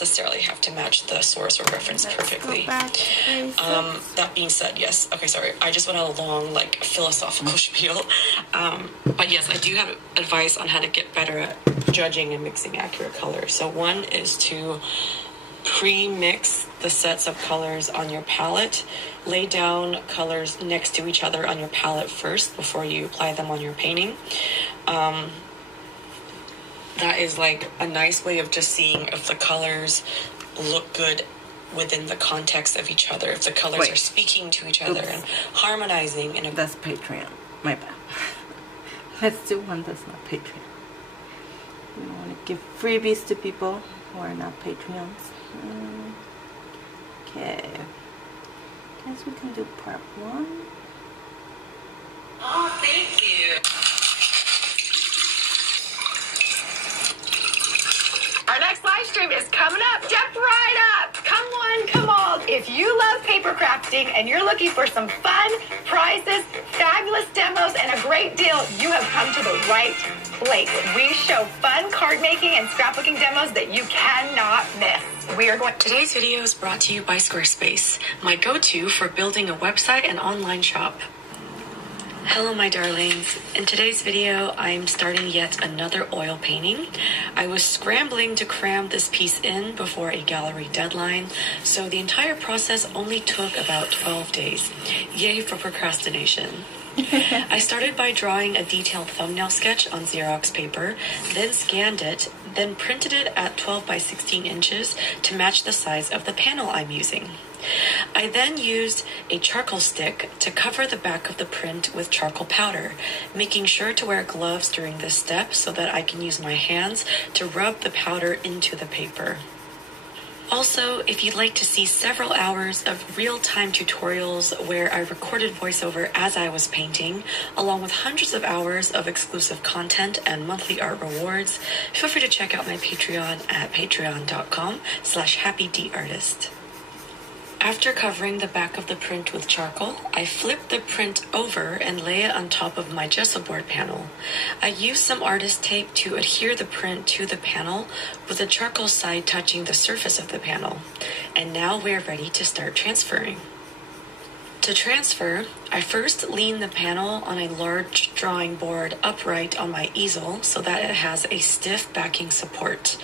necessarily have to match the source or reference perfectly. That being said, yes. Okay, sorry. I just went on a long, like, philosophical spiel. But yes, I do have advice on how to get better at judging and mixing accurate colors. So one is to pre-mix the sets of colors on your palette. Lay down colors next to each other on your palette first before you apply them on your painting. That is like a nice way of just seeing if the colors look good within the context of each other, if the colors are speaking to each other and harmonizing. That's Patreon. My bad. Let's do one that's not Patreon. We don't want to give freebies to people who are not Patreons. Okay. Guess we can do part 1. Oh, thank you. Our next live stream is coming up. Step right up. Come on, come on. If you love paper crafting and you're looking for some fun prizes, fabulous demos, and a great deal, you have come to the right place. We show fun card making and scrapbooking demos that you cannot miss. Today's video is brought to you by Squarespace, my go-to for building a website and online shop. Hello my darlings. In today's video, I'm starting yet another oil painting. I was scrambling to cram this piece in before a gallery deadline, so the entire process only took about 12 days. Yay for procrastination. I started by drawing a detailed thumbnail sketch on Xerox paper, then scanned it, then printed it at 12 by 16 inches to match the size of the panel I'm using. I then used a charcoal stick to cover the back of the print with charcoal powder, making sure to wear gloves during this step so that I can use my hands to rub the powder into the paper. Also, if you'd like to see several hours of real-time tutorials where I recorded voiceover as I was painting, along with hundreds of hours of exclusive content and monthly art rewards, feel free to check out my Patreon at patreon.com/happydartist. After covering the back of the print with charcoal, I flip the print over and lay it on top of my gesso board panel. I use some artist tape to adhere the print to the panel with the charcoal side touching the surface of the panel. And now we're ready to start transferring. To transfer, I first lean the panel on a large drawing board upright on my easel so that it has a stiff backing support.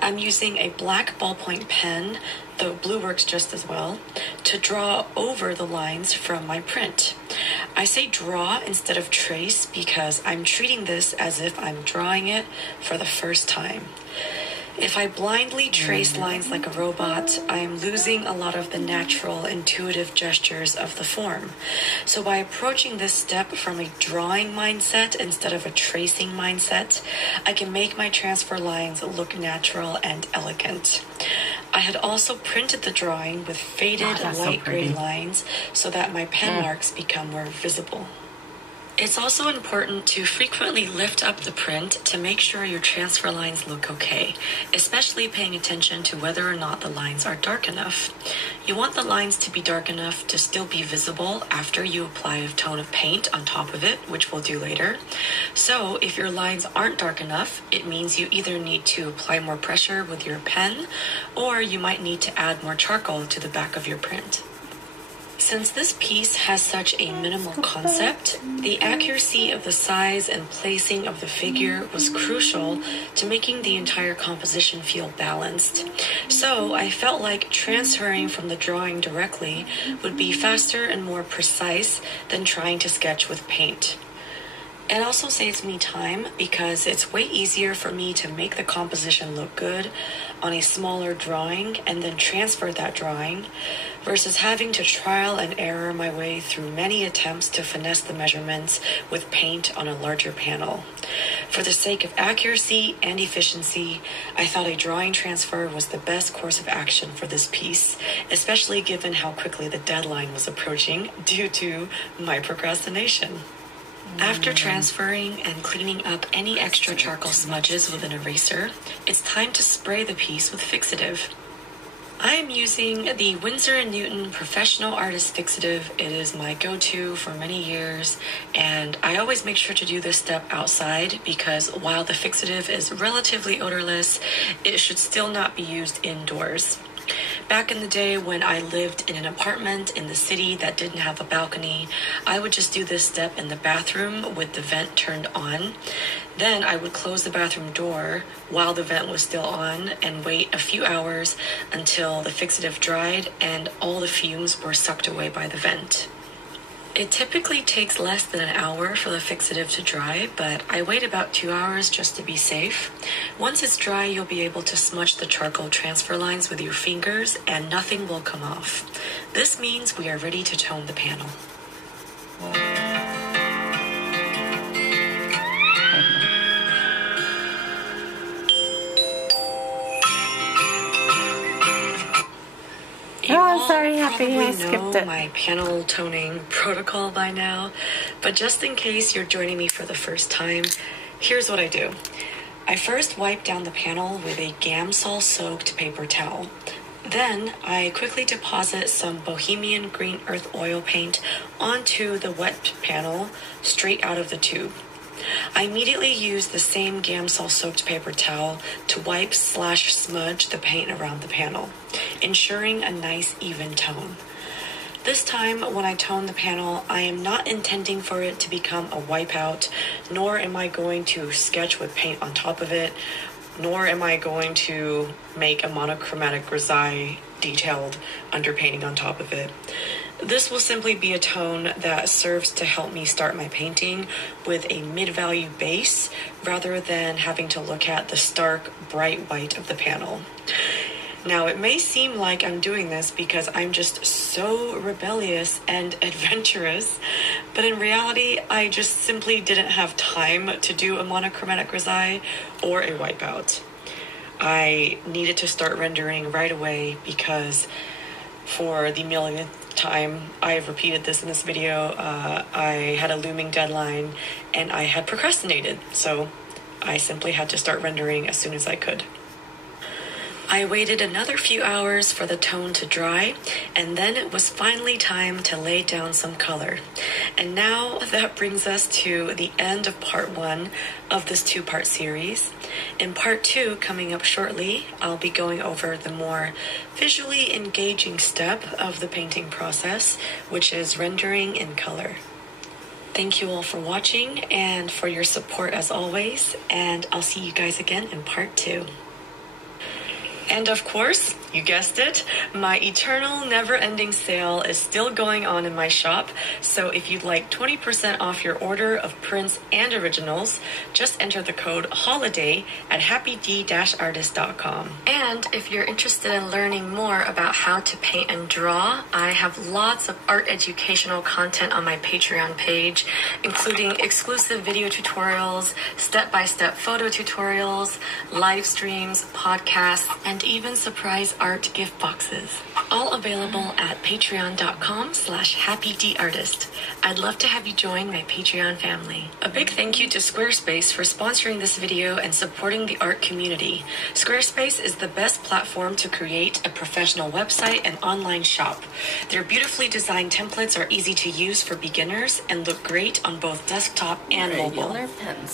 I'm using a black ballpoint pen, though blue works just as well, to draw over the lines from my print. I say draw instead of trace because I'm treating this as if I'm drawing it for the first time. If I blindly trace lines like a robot, I am losing a lot of the natural, intuitive gestures of the form. So by approaching this step from a drawing mindset instead of a tracing mindset, I can make my transfer lines look natural and elegant. I had also printed the drawing with faded light gray lines so that my pen marks become more visible. It's also important to frequently lift up the print to make sure your transfer lines look okay, especially paying attention to whether or not the lines are dark enough. You want the lines to be dark enough to still be visible after you apply a tone of paint on top of it, which we'll do later. So if your lines aren't dark enough, it means you either need to apply more pressure with your pen, or you might need to add more charcoal to the back of your print. Since this piece has such a minimal concept, the accuracy of the size and placing of the figure was crucial to making the entire composition feel balanced. So I felt like transferring from the drawing directly would be faster and more precise than trying to sketch with paint. It also saves me time because it's way easier for me to make the composition look good on a smaller drawing and then transfer that drawing versus having to trial and error my way through many attempts to finesse the measurements with paint on a larger panel. For the sake of accuracy and efficiency, I thought a drawing transfer was the best course of action for this piece, especially given how quickly the deadline was approaching due to my procrastination. After transferring and cleaning up any extra charcoal smudges with an eraser, it's time to spray the piece with fixative. I'm using the Winsor & Newton Professional Artist Fixative. It is my go-to for many years, and I always make sure to do this step outside because while the fixative is relatively odorless, it should still not be used indoors. Back in the day when I lived in an apartment in the city that didn't have a balcony, I would just do this step in the bathroom with the vent turned on. Then I would close the bathroom door while the vent was still on and wait a few hours until the fixative dried and all the fumes were sucked away by the vent. It typically takes less than an hour for the fixative to dry, but I wait about 2 hours just to be safe. Once it's dry, you'll be able to smudge the charcoal transfer lines with your fingers and nothing will come off. This means we are ready to tone the panel. Oh, sorry, Happy. I Probably skipped know it. my panel toning protocol by now, but just in case you're joining me for the first time, here's what I do. I first wipe down the panel with a Gamsol-soaked paper towel. Then I quickly deposit some Bohemian Green Earth Oil paint onto the wet panel straight out of the tube. I immediately use the same Gamsol-soaked paper towel to wipe/smudge the paint around the panel, ensuring a nice even tone. This time, when I tone the panel, I am not intending for it to become a wipeout, nor am I going to sketch with paint on top of it, nor am I going to make a monochromatic grisaille detailed underpainting on top of it. This will simply be a tone that serves to help me start my painting with a mid-value base rather than having to look at the stark, bright white of the panel. Now, it may seem like I'm doing this because I'm just so rebellious and adventurous, but in reality, I just simply didn't have time to do a monochromatic grisaille or a wipeout. I needed to start rendering right away because for the millionth time, I have repeated this in this video, I had a looming deadline and I had procrastinated, so I simply had to start rendering as soon as I could. I waited another few hours for the tone to dry, and then it was finally time to lay down some color. And now that brings us to the end of part 1 of this 2-part series. In part 2, coming up shortly, I'll be going over the more visually engaging step of the painting process, which is rendering in color. Thank you all for watching and for your support as always, and I'll see you guys again in part 2. And of course, you guessed it, my eternal never-ending sale is still going on in my shop, so if you'd like 20% off your order of prints and originals, just enter the code HOLIDAY at happyd-artist.com. And if you're interested in learning more about how to paint and draw, I have lots of art educational content on my Patreon page, including exclusive video tutorials, step-by-step photo tutorials, live streams, podcasts, and even surprise art gift boxes. All available at patreon.com/happydartist. I'd love to have you join my Patreon family. A big thank you to Squarespace for sponsoring this video and supporting the art community. Squarespace is the best platform to create a professional website and online shop. Their beautifully designed templates are easy to use for beginners and look great on both desktop and mobile.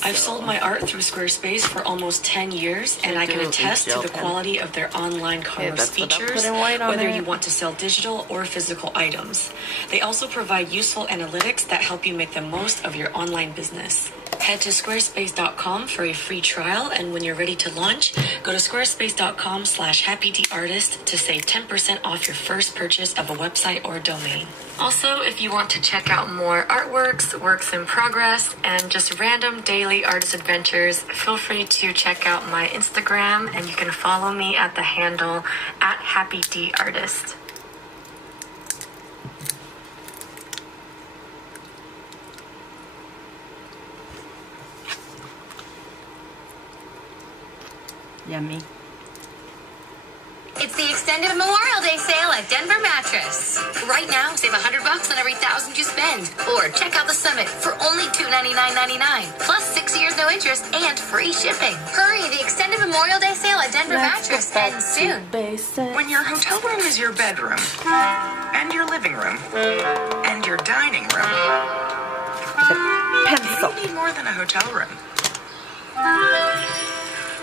I've sold my art through Squarespace for almost 10 years, and I can attest to the quality of their online commerce features, whether you want to sell digital or physical items. They also provide useful analytics that help you make the most of your online business. Head to squarespace.com for a free trial, and when you're ready to launch, go to squarespace.com/happydartist to save 10% off your first purchase of a website or domain. Also, if you want to check out more artworks, works in progress, and just random daily artist adventures, feel free to check out my Instagram, and you can follow me at the handle at happydartist. Yummy. It's the extended Memorial Day sale at Denver Mattress. Right now, save $100 on every $1,000 you spend. Or check out the Summit for only $299.99. Plus 6 years no interest and free shipping. Hurry, the extended Memorial Day sale at Denver Mattress ends soon. When your hotel room is your bedroom, and your living room, and your dining room, Pencil. you need more than a hotel room.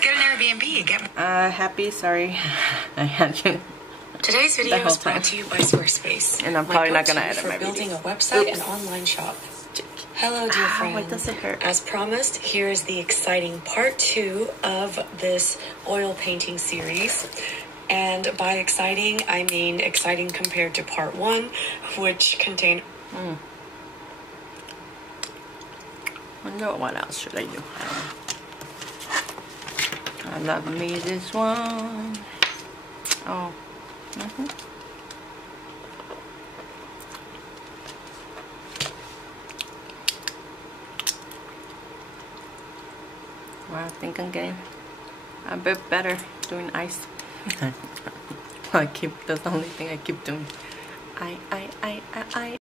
Get an Airbnb, get Happy, sorry. I had you. Today's The video whole is brought time. to you by Squarespace. And I'm my probably not gonna go-to edit for my building video. a website Oops. and online shop. Hello, dear Ow, friends. why does it hurt? As promised, here is the exciting part 2 of this oil painting series. And by exciting, I mean exciting compared to part 1, which contained... Wonder what else should I do? I love me this one. Oh. Well, I think I'm getting a bit better doing ice. That's the only thing I keep doing. I.